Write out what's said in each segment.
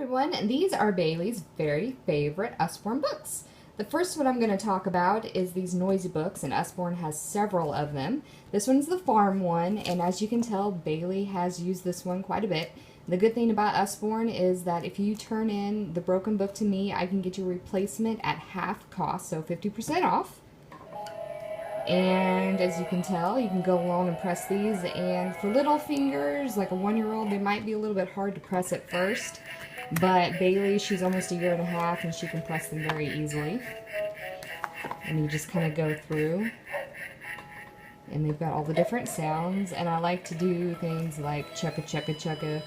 everyone, and these are Bailey's very favorite Usborne books. The first one I'm going to talk about is these noisy books, and Usborne has several of them. This one's the farm one, and as you can tell, Bailey has used this one quite a bit. The good thing about Usborne is that if you turn in the broken book to me, I can get you a replacement at half cost, so 50% off. And as you can tell, you can go along and press these, and for little fingers, like a 1-year-old, they might be a little bit hard to press at first, but Bailey, she's almost a year and a half, and she can press them very easily. And you just kind of go through, and they've got all the different sounds, and I like to do things like chugga chugga chugga,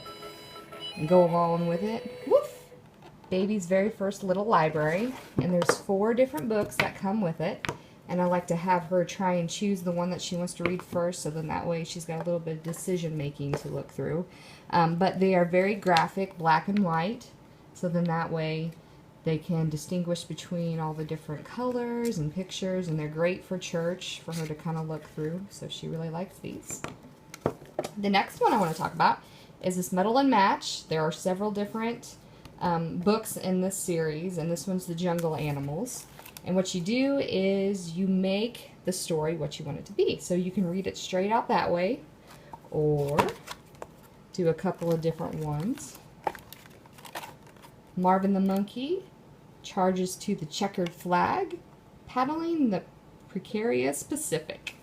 and go along with it. Woof! Baby's very first little library, and there's 4 different books that come with it. And I like to have her try and choose the one that she wants to read first, so then that way she's got a little bit of decision making to look through. But they are very graphic, black and white, so then that way they can distinguish between all the different colors and pictures, and they're great for church for her to kind of look through, so she really likes these. The next one I want to talk about is this Meddle and Match. There are several different books in this series, and this one's the Jungle Animals. And what you do is you make the story what you want it to be. So you can read it straight out that way, or do a couple of different ones. Marvin the Monkey charges to the checkered flag, paddling the precarious Pacific.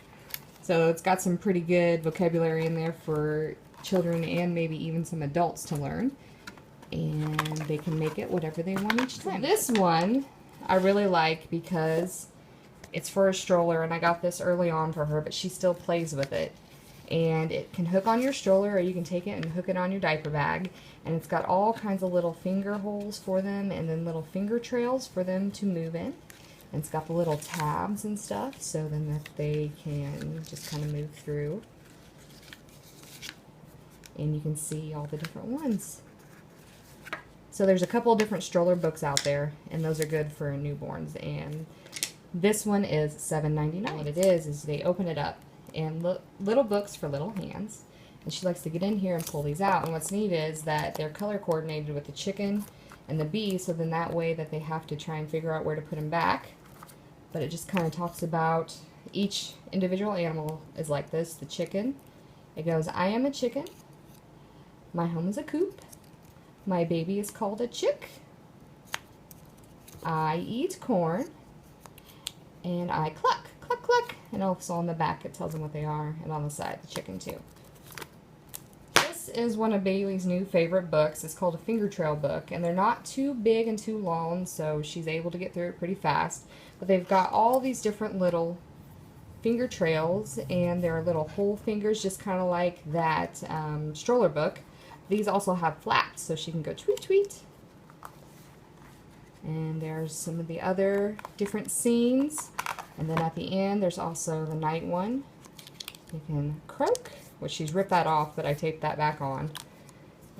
So it's got some pretty good vocabulary in there for children and maybe even some adults to learn. And they can make it whatever they want each time. This one I really like because it's for a stroller, and I got this early on for her, but she still plays with it. And it can hook on your stroller, or you can take it and hook it on your diaper bag. And it's got all kinds of little finger holes for them, and then little finger trails for them to move in. And it's got the little tabs and stuff, so then that they can just kind of move through. And you can see all the different ones. So there's a couple of different stroller books out there, and those are good for newborns. And this one is $7.99. What it is they open it up, and little books for little hands. And she likes to get in here and pull these out. And what's neat is that they're color coordinated with the chicken and the bee, so then that way that they have to try and figure out where to put them back. But it just kind of talks about each individual animal is like this. The chicken, it goes, I am a chicken. My home is a coop. My baby is called a chick. I eat corn. And I cluck, cluck, cluck. And also on the back it tells them what they are. And on the side, the chicken too. This is one of Bailey's new favorite books. It's called a Finger Trail book. And they're not too big and too long, so she's able to get through it pretty fast. But they've got all these different little finger trails. And there are little whole fingers, just kind of like that stroller book. These also have flaps, so she can go tweet, tweet. And there's some of the other different scenes. And then at the end, there's also the night one. You can croak, which she's ripped that off, but I taped that back on.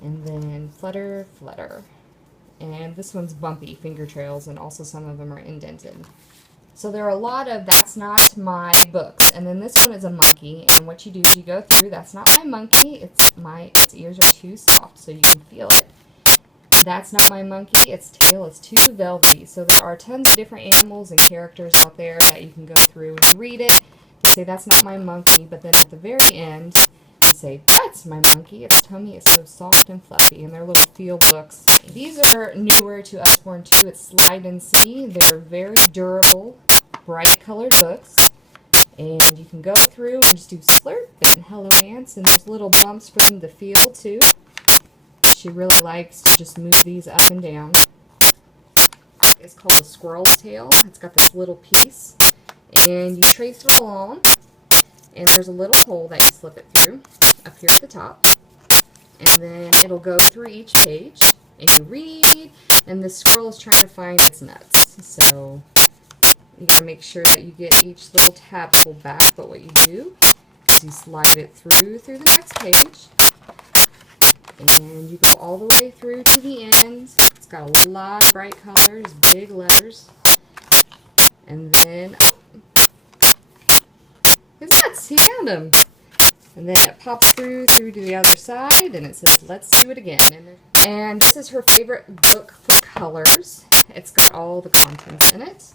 And then flutter, flutter. And this one's bumpy finger trails, and also some of them are indented. So there are a lot of That's Not My books. And then this one is a monkey, and what you do is you go through, That's Not My Monkey, its ears are too soft so you can feel it. That's Not My Monkey, its tail is too velvety. So there are tons of different animals and characters out there that you can go through and read it. You say, That's Not My Monkey, but then at the very end, you say, That's My Monkey, its tummy is so soft and fluffy. And they're little field books. These are newer to Usborne too. It's Slide and See. They're very durable, bright colored books, and you can go through and just do slurp and hello ants, and there's little bumps for them to feel too. She really likes to just move these up and down. It's called a Squirrel's Tail. It's got this little piece, and you trace it along, and there's a little hole that you slip it through up here at the top, and then it'll go through each page, and you read, and the squirrel is trying to find its nuts. So you gotta make sure that you get each little tab pulled back, but what you do is you slide it through the next page, and you go all the way through to the end. It's got a lot of bright colors, big letters, and then his nuts, he found them. And then it pops through to the other side, and it says, let's do it again. And this is her favorite book for colors. It's got all the contents in it.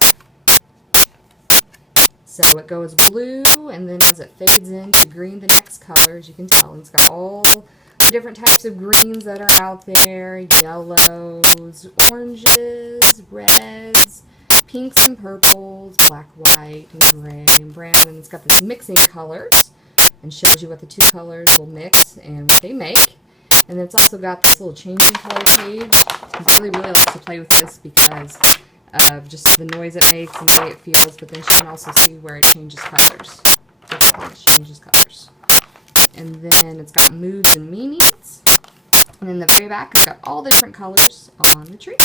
So it goes blue, and then as it fades into green, the next color, as you can tell, it's got all the different types of greens that are out there, yellows, oranges, reds, pinks and purples, black, white, and gray, and brown, and it's got this mixing colors, and shows you what the two colors will mix and what they make. And it's also got this little changing color page. Bailey really likes to play with this because of just the noise it makes and the way it feels, but then she can also see where it changes colors. It changes colors. And then it's got moods and meanings. And in the very back, it's got all the different colors on the tree.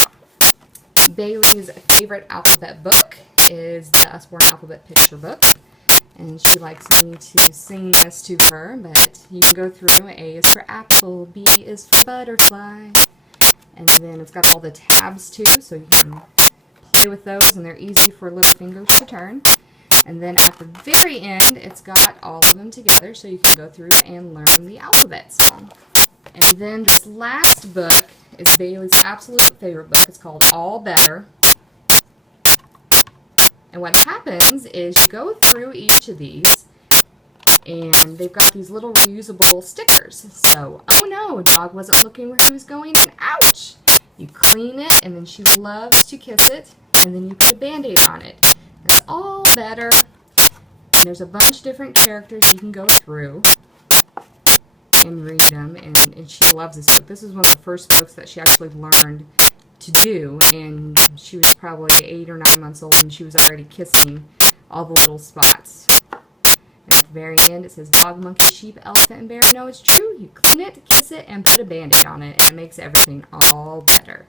Bailey's favorite alphabet book is the Usborne Alphabet Picture Book. And she likes me to sing this to her, but you can go through. A is for apple, B is for butterfly. And then it's got all the tabs too, so you can play with those, and they're easy for little fingers to turn. And then at the very end, it's got all of them together, so you can go through and learn the alphabet song. And then this last book is Bailey's absolute favorite book. It's called All Better. And what happens is you go through each of these, and they've got these little reusable stickers. So, oh no, dog wasn't looking where he was going, and ouch! You clean it, and then she loves to kiss it, and then you put a Band-Aid on it. It's all better. And there's a bunch of different characters you can go through and read them, and she loves this book. This is one of the first books that she actually learned to do, and she was probably 8 or 9 months old, and she was already kissing all the little spots. And at the very end, it says dog, monkey, sheep, elephant, and bear. No, it's true. You clean it, kiss it, and put a Band-Aid on it, and it makes everything all better.